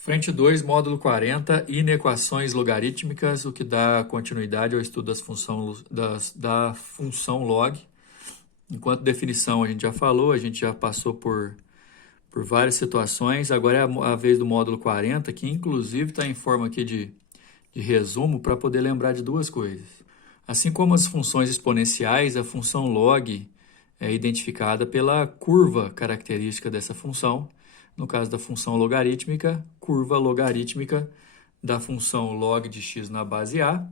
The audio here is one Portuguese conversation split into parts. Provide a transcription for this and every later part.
Frente 2, módulo 40, inequações logarítmicas, o que dá continuidade ao estudo da função log. Enquanto definição a gente já falou, a gente já passou por várias situações. Agora é a vez do módulo 40, que inclusive está em forma aqui de resumo para poder lembrar de duas coisas. Assim como as funções exponenciais, a função log é identificada pela curva característica dessa função. No caso da função logarítmica, curva logarítmica da função log de x na base a,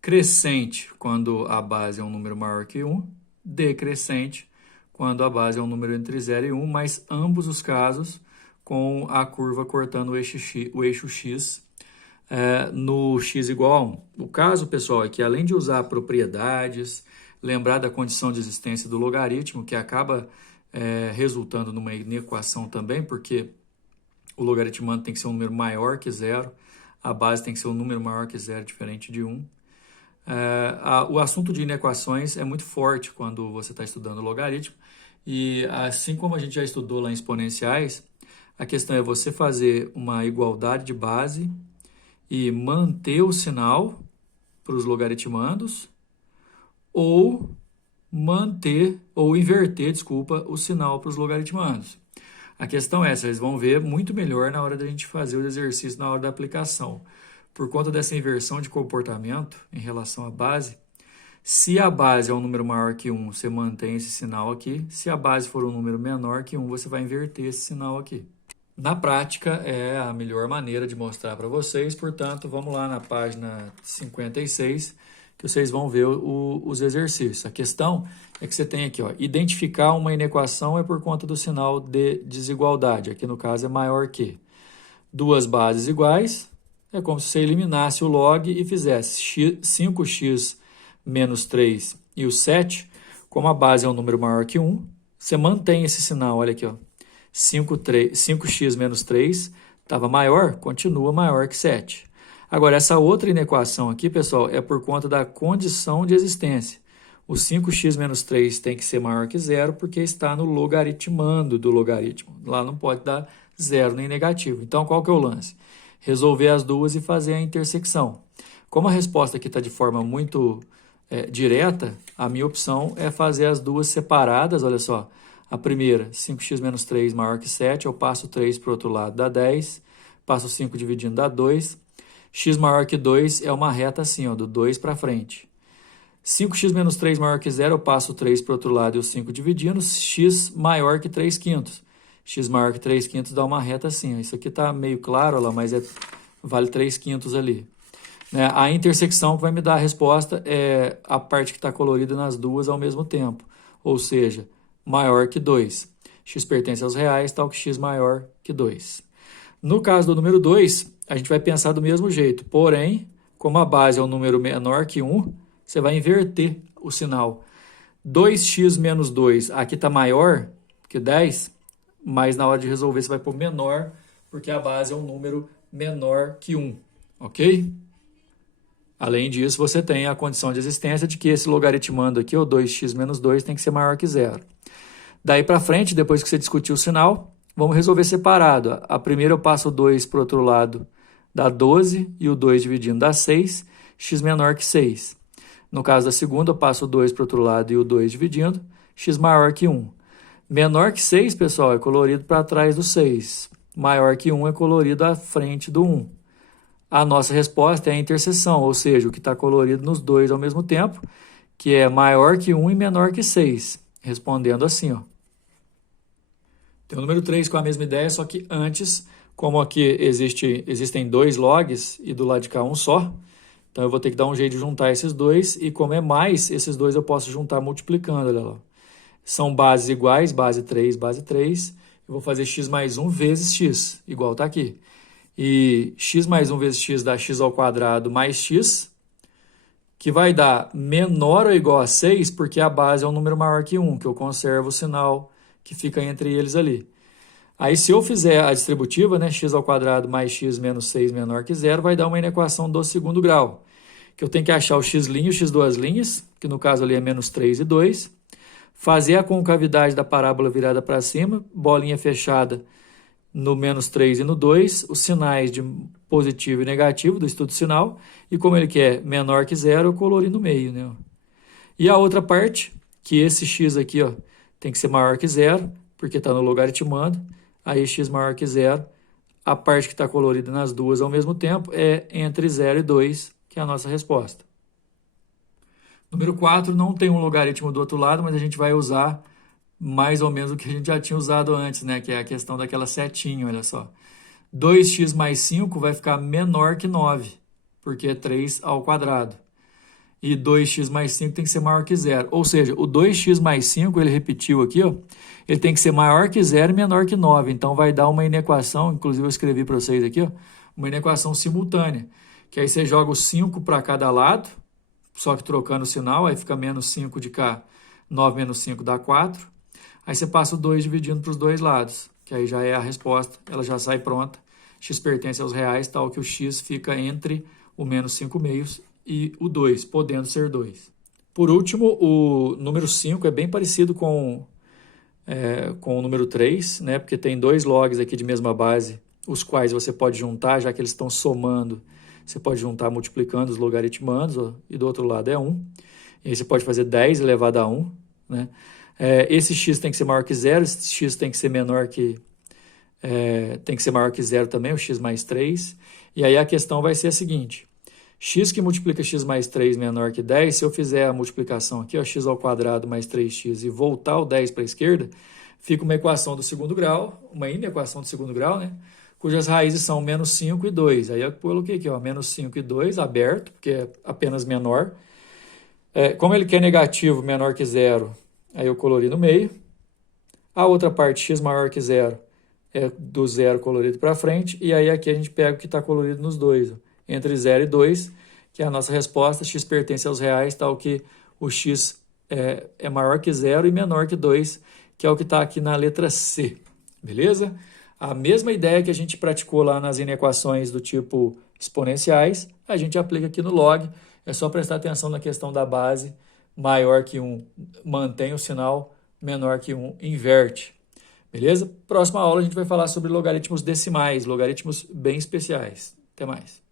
crescente quando a base é um número maior que 1, decrescente quando a base é um número entre 0 e 1, mas ambos os casos com a curva cortando o eixo x no x igual a 1. O caso, pessoal, é que além de usar propriedades, lembrar da condição de existência do logaritmo, que acaba resultando numa inequação também, porque o logaritmando tem que ser um número maior que 0, a base tem que ser um número maior que 0, diferente de 1. O assunto de inequações é muito forte quando você está estudando logaritmo, e assim como a gente já estudou lá em exponenciais, a questão é você fazer uma igualdade de base e manter o sinal para os logaritmandos, ou inverter, o sinal para os logaritmandos. A questão é essa, vocês vão ver muito melhor na hora da gente fazer o exercício, na hora da aplicação. Por conta dessa inversão de comportamento em relação à base, se a base é um número maior que 1, você mantém esse sinal aqui. Se a base for um número menor que 1, você vai inverter esse sinal aqui. Na prática, é a melhor maneira de mostrar para vocês, portanto, vamos lá na página 56, que vocês vão ver os exercícios. A questão é que você tem aqui, ó, identificar uma inequação é por conta do sinal de desigualdade. Aqui no caso é maior que. Duas bases iguais, é como se você eliminasse o log e fizesse 5x menos 3 e o 7, como a base é um número maior que 1, você mantém esse sinal, olha aqui, ó. 5x menos 3 estava maior, continua maior que 7. Agora, essa outra inequação aqui, pessoal, é por conta da condição de existência. O 5x menos 3 tem que ser maior que 0 porque está no logaritmando do logaritmo. Lá não pode dar 0 nem negativo. Então, qual que é o lance? Resolver as duas e fazer a intersecção. Como a resposta aqui está de forma muito direta, a minha opção é fazer as duas separadas, olha só. A primeira, 5x menos 3 maior que 7, eu passo 3 para o outro lado, dá 10. Passo 5 dividindo, dá 2. X maior que 2 é uma reta assim, ó, do 2 para frente. 5x menos 3 maior que 0, eu passo 3 para o outro lado e o 5 dividindo. X maior que 3 quintos. X maior que 3 quintos dá uma reta assim. Ó. Isso aqui está meio claro, lá, mas vale 3 quintos ali. Né? A intersecção que vai me dar a resposta é a parte que está colorida nas duas ao mesmo tempo. Ou seja, maior que 2. X pertence aos reais, tal que x maior que 2. No caso do número 2, a gente vai pensar do mesmo jeito. Porém, como a base é um número menor que 1, você vai inverter o sinal. 2x menos 2, aqui está maior que 10, mas na hora de resolver você vai pôr menor, porque a base é um número menor que 1, ok? Além disso, você tem a condição de existência de que esse logaritmando aqui, o 2x menos 2, tem que ser maior que 0. Daí para frente, depois que você discutir o sinal, vamos resolver separado. A primeira eu passo o 2 para o outro lado, dá 12, e o 2 dividindo dá 6, x menor que 6. No caso da segunda, eu passo o 2 para o outro lado e o 2 dividindo, x maior que 1. Menor que 6, pessoal, é colorido para trás do 6. Maior que 1 é colorido à frente do 1. A nossa resposta é a interseção, ou seja, o que está colorido nos dois ao mesmo tempo, que é maior que 1 e menor que 6. Respondendo assim, ó. Tem o número 3 com a mesma ideia, só que antes, como aqui existem dois logs e do lado de cá um só, então eu vou ter que dar um jeito de juntar esses dois, e como é mais, esses dois eu posso juntar multiplicando, olha lá. São bases iguais, base 3, eu vou fazer x mais 1 vezes x, igual está aqui. E x mais 1 vezes x dá x ao quadrado mais x, que vai dar menor ou igual a 6, porque a base é um número maior que 1, que eu conservo o sinal que fica entre eles ali. Aí, se eu fizer a distributiva, né, x ao quadrado mais x menos 6 menor que 0, vai dar uma inequação do segundo grau, que eu tenho que achar o x' e o x duas linhas, que no caso ali é menos 3 e 2, fazer a concavidade da parábola virada para cima, bolinha fechada, no menos 3 e no 2, os sinais de positivo e negativo do estudo sinal, e como ele quer menor que zero, eu colori no meio, né? E a outra parte, que esse x aqui, ó, tem que ser maior que zero, porque está no logaritmando, aí x maior que zero, a parte que está colorida nas duas ao mesmo tempo é entre 0 e 2, que é a nossa resposta. Número 4, não tem um logaritmo do outro lado, mas a gente vai usar mais ou menos o que a gente já tinha usado antes, né? Que é a questão daquela setinha, olha só. 2x mais 5 vai ficar menor que 9, porque é 3 ao quadrado. E 2x mais 5 tem que ser maior que zero. Ou seja, o 2x mais 5, ele repetiu aqui, ó, ele tem que ser maior que zero e menor que 9. Então, vai dar uma inequação, inclusive eu escrevi para vocês aqui, ó, uma inequação simultânea. Que aí você joga o 5 para cada lado, só que trocando o sinal, aí fica menos 5 de cá, 9 menos 5 dá 4. Aí você passa o 2 dividindo para os dois lados, que aí já é a resposta, ela já sai pronta. X pertence aos reais, tal que o x fica entre o menos 5 meios e o 2, podendo ser 2. Por último, o número 5 é bem parecido com o número 3, né? Porque tem dois logs aqui de mesma base, os quais você pode juntar, já que eles estão somando, você pode juntar multiplicando os logaritmandos, ó, e do outro lado é 1. E aí você pode fazer 10 elevado a 1, né? Esse x tem que ser maior que zero, esse x tem que ser menor que... tem que ser maior que zero também, o x mais 3. E aí a questão vai ser a seguinte: x que multiplica x mais 3 menor que 10, se eu fizer a multiplicação aqui, ó, x ao quadrado mais 3x e voltar o 10 para a esquerda, fica uma equação do segundo grau, uma inequação do segundo grau, né? Cujas raízes são menos 5 e 2. Aí eu coloquei aqui, ó, menos 5 e 2, aberto, porque é apenas menor. Como ele quer negativo menor que zero, aí eu colori no meio. A outra parte, x maior que zero, é do zero colorido para frente. E aí aqui a gente pega o que está colorido nos dois, ó, entre 0 e 2, que é a nossa resposta. X pertence aos reais, tal que o x é maior que zero e menor que 2, que é o que está aqui na letra C. Beleza? A mesma ideia que a gente praticou lá nas inequações do tipo exponenciais, a gente aplica aqui no log. É só prestar atenção na questão da base. Maior que 1 mantém o sinal, menor que 1 inverte. Beleza? Próxima aula a gente vai falar sobre logaritmos decimais, logaritmos bem especiais. Até mais.